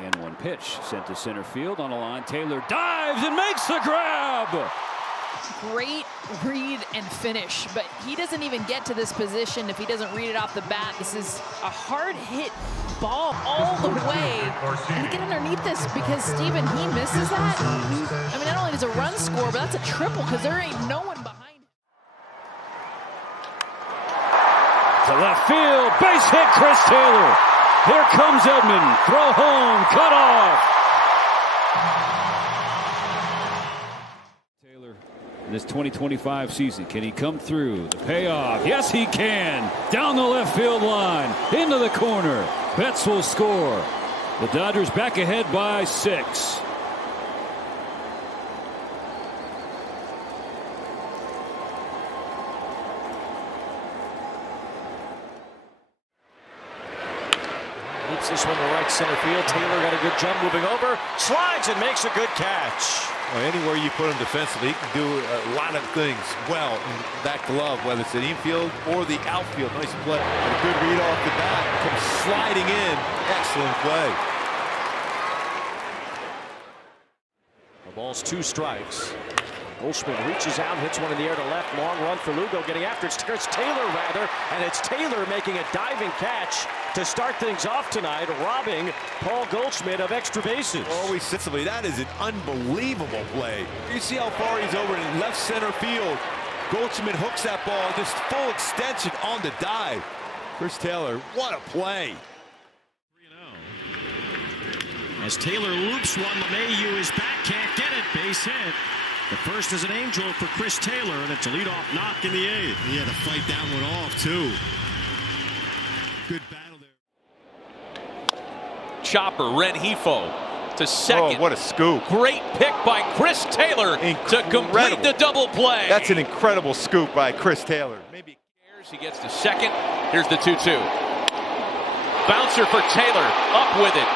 And one pitch sent to center field on a line. Taylor dives and makes the grab. Great read and finish, but he doesn't even get to this position if he doesn't read it off the bat. This is a hard hit ball all the way. And to get underneath this, because Steven, he misses that. I mean, not only does a run score, but that's a triple because there ain't no one behind him. To left field, base hit, Chris Taylor. Here comes Edman, throw home, cut off. Taylor in this 2025 season, can he come through? The payoff, yes he can. Down the left field line, into the corner. Betts will score. The Dodgers back ahead by 6. Hits this one to right center field. Taylor got a good jump moving over. Slides and makes a good catch. Well, anywhere you put him defensively, he can do a lot of things well in that glove, whether it's the infield or the outfield. Nice play. A good read off the bat. Comes sliding in. Excellent play. The ball's 2 strikes. Goldschmidt reaches out, hits one in the air to left. Long run for Lugo, getting after it. It's Taylor, rather, and it's Taylor making a diving catch to start things off tonight, robbing Paul Goldschmidt of extra bases. Always sensibly. That is an unbelievable play. You see how far he's over in left center field. Goldschmidt hooks that ball, just full extension on the dive. Chris Taylor, what a play. As Taylor loops one, LeMahieu is back, can't get it, base hit. The first is an angel for Chris Taylor, and it's a leadoff knock in the 8th. He had to fight that one off, too. Good battle there. Chopper, Renhefo to second. Oh, what a scoop. Great pick by Chris Taylor to complete the double play. That's an incredible scoop by Chris Taylor. Maybe he gets to second. Here's the 2-2. Bouncer for Taylor, up with it.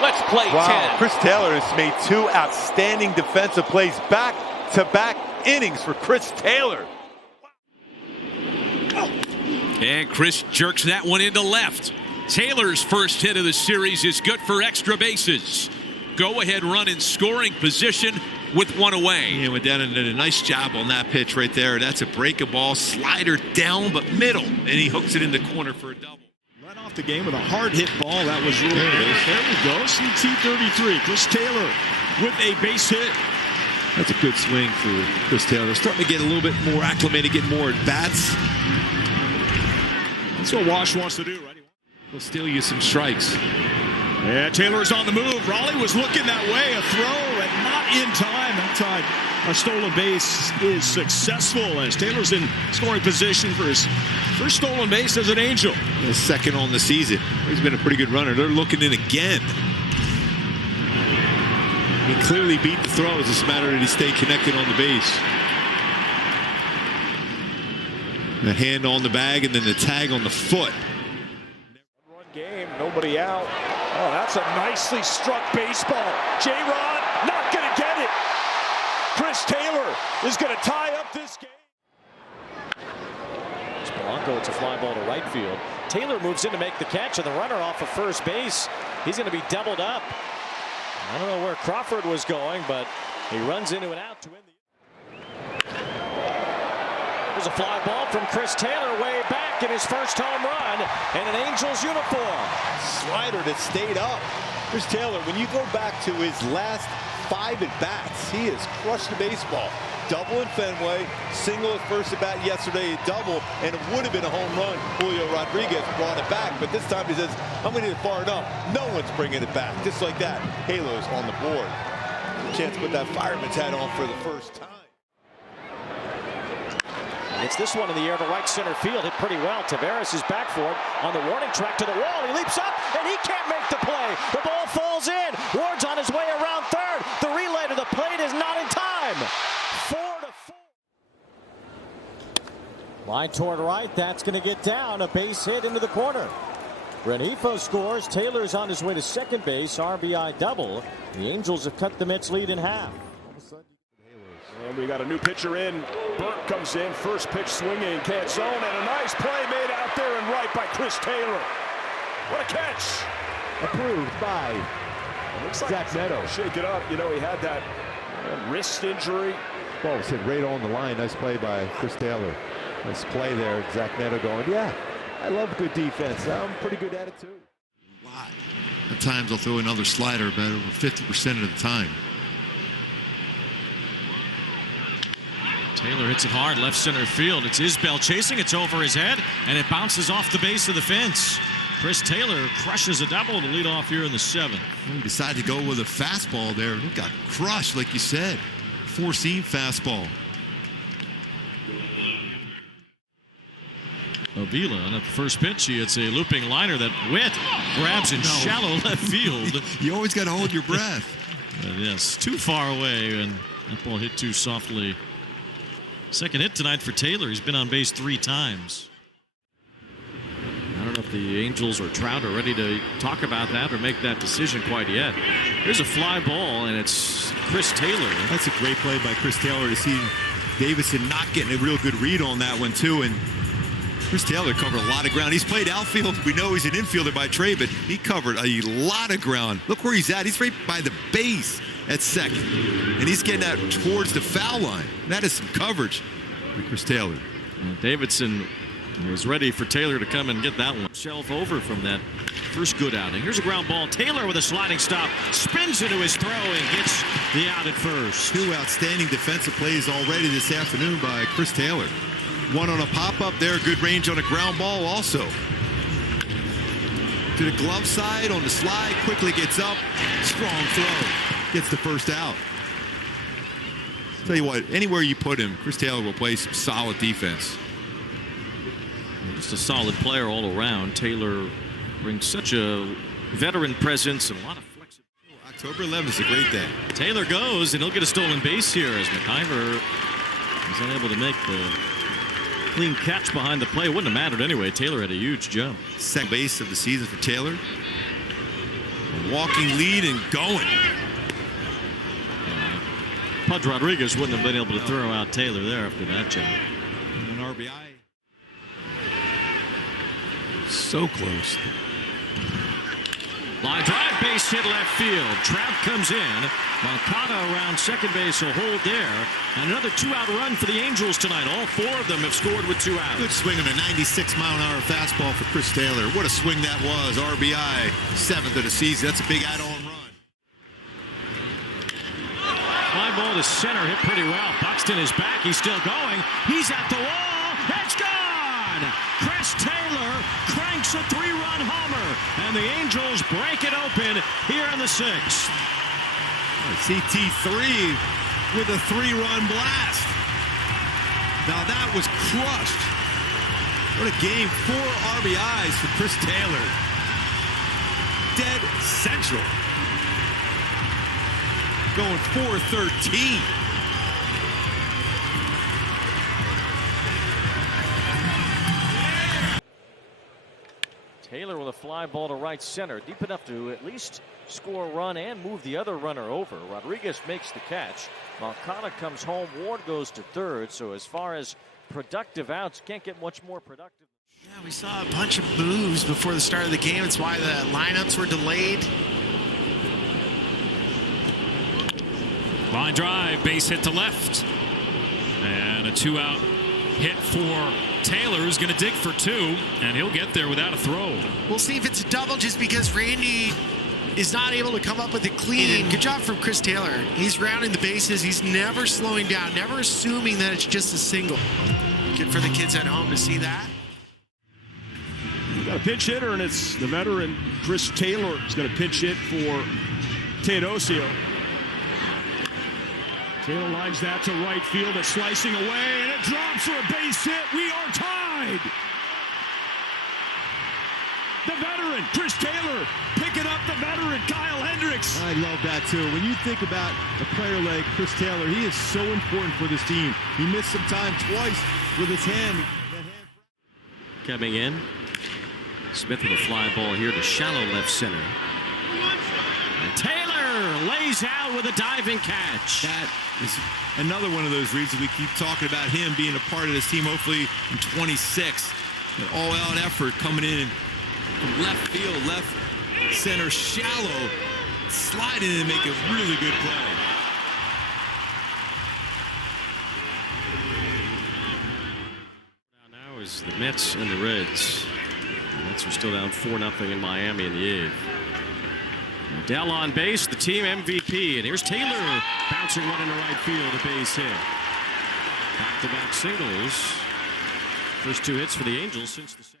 Let's play 10. Chris Taylor has made 2 outstanding defensive plays back-to-back innings for Chris Taylor. And Chris jerks that one into left. Taylor's first hit of the series is good for extra bases. Go-ahead run in scoring position with 1 away. Yeah, went down and did a nice job on that pitch right there. That's a breaking ball, slider down but middle, and he hooks it in the corner for a double. Led off the game with a hard hit ball. That was really good. There we go. CT33. Chris Taylor with a base hit. That's a good swing for Chris Taylor. Starting to get a little bit more acclimated, get more at bats. That's what Wash wants to do, right? He'll steal you some strikes. Yeah, Taylor's on the move. Raleigh was looking that way. A throw and not in time. That time a stolen base is successful as Taylor's in scoring position for his first stolen base as an Angel. His second on the season. He's been a pretty good runner. They're looking in again. He clearly beat the throw. It's just a matter that he stayed connected on the base. The hand on the bag and then the tag on the foot. Run game, nobody out. Oh, that's a nicely struck baseball. J-Rod not going to get it. Chris Taylor is going to tie up this game. It's Polanco. It's a fly ball to right field. Taylor moves in to make the catch, and the runner off of first base. He's going to be doubled up. I don't know where Crawford was going, but he runs into an out to win the. There's a fly ball from Chris Taylor way back in his first home run in an Angels uniform. Slider that stayed up. Chris Taylor, when you go back to his last 5 at-bats, he has crushed the baseball. Double in Fenway, single at first at-bat yesterday, a double, and it would have been a home run. Julio Rodriguez brought it back, but this time he says, I'm going to hit it far enough. No one's bringing it back. Just like that, Halo's on the board. Chance to put that fireman's hat on for the first time. It's this one in the air to right center field. Hit pretty well. Taveras is back for it on the warning track to the wall. He leaps up, and he can't make the play. The ball falls in. Ward's on his way around third. The relay to the plate is not in time. 4-4. Line toward right. That's going to get down. A base hit into the corner. Renhefo scores. Taylor's on his way to second base. RBI double. The Angels have cut the Mets lead in half. And we got a new pitcher in. Burke comes in, first pitch swinging, can't zone, and a nice play made out there and right by Chris Taylor. What a catch! Approved by Looks like Zach Neto. Shake it up. You know, he had that wrist injury. Ball was hit right on the line. Nice play by Chris Taylor. Nice play there. Zach Neto going, yeah, I love good defense. I'm pretty good at it too. A lot. At times I'll throw another slider about over 50% of the time. Taylor hits it hard, left center field. It's Isbell chasing. It's over his head, and it bounces off the base of the fence. Chris Taylor crushes a double to lead off here in the 7th. He decided to go with a fastball there. He got crushed, like you said. Four-seam fastball. Avila on the first pitch. It's a looping liner that Witt grabs in shallow left field. You always got to hold your breath. Yes, too far away, and that ball hit too softly. Second hit tonight for Taylor. He's been on base 3 times. I don't know if the Angels or Trout are ready to talk about that or make that decision quite yet. Here's a fly ball, and it's Chris Taylor. That's a great play by Chris Taylor to see Davidson not getting a real good read on that one, too. And Chris Taylor covered a lot of ground. He's played outfield. We know he's an infielder by trade, but he covered a lot of ground. Look where he's at. He's right by the base at second. And he's getting that towards the foul line. That is some coverage for Chris Taylor. Davidson was ready for Taylor to come and get that one. Shelf over from that first good outing. Here's a ground ball. Taylor with a sliding stop. Spins into his throw and gets the out at first. 2 outstanding defensive plays already this afternoon by Chris Taylor. One on a pop-up there. Good range on a ground ball also. To the glove side on the slide. Quickly gets up. Strong throw. Gets the first out. Tell you what, anywhere you put him, Chris Taylor will play some solid defense. Just a solid player all around. Taylor brings such a veteran presence and a lot of flexibility. October 11th is a great day. Taylor goes, and he'll get a stolen base here as McIver is unable to make the clean catch behind the play. Wouldn't have mattered anyway. Taylor had a huge jump. Second base of the season for Taylor. A walking lead and going. Pudge Rodriguez wouldn't have been able to throw out Taylor there after that jump. An RBI. So close. Line drive, base hit left field. Trout comes in. Moncada around second base will hold there. And another 2-out run for the Angels tonight. All 4 of them have scored with 2 outs. Good swing on a 96-mile-an-hour fastball for Chris Taylor. What a swing that was. RBI, 7th of the season. That's a big add-on run. Fly ball to center, hit pretty well. Buxton is back. He's still going. He's at the wall. It's gone! Chris Taylor cranks a 3-run homer, and the Angels break it open here in the 6th. CT3 with a 3-run blast. Now that was crushed. What a game. 4 RBIs for Chris Taylor. Dead central. Going 4-13. Taylor with a fly ball to right center, deep enough to at least score a run and move the other runner over. Rodriguez makes the catch. Moncada comes home. Ward goes to third. So as far as productive outs, can't get much more productive. Yeah, we saw a bunch of moves before the start of the game. It's why the lineups were delayed. Line drive, base hit to left. And a 2-out hit for Taylor, who's going to dig for 2, and he'll get there without a throw. We'll see if it's a double just because Randy is not able to come up with it clean. Good job from Chris Taylor. He's rounding the bases. He's never slowing down, never assuming that it's just a single. Good for the kids at home to see that. We got a pinch hitter, and it's the veteran Chris Taylor is going to pinch hit for Teodosio. Taylor lines that to right field. It's slicing away, and it drops for a base hit. We are tied. The veteran, Chris Taylor, picking up the veteran, Kyle Hendricks. I love that, too. When you think about a player like Chris Taylor, he is so important for this team. He missed some time twice with his hand. Coming in, Smith with a fly ball here to shallow left center. And Taylor lays out with a diving catch. That is another one of those reasons we keep talking about him being a part of this team, hopefully in 26. An all-out effort coming in from left field, left center, shallow slide in and make a really good play. Now is the Mets and the Reds. The Mets are still down 4-0 in Miami in the 8th. Dell on base, the team MVP. And here's Taylor bouncing one into right field, a base hit. Back-to-back singles. First 2 hits for the Angels since the second.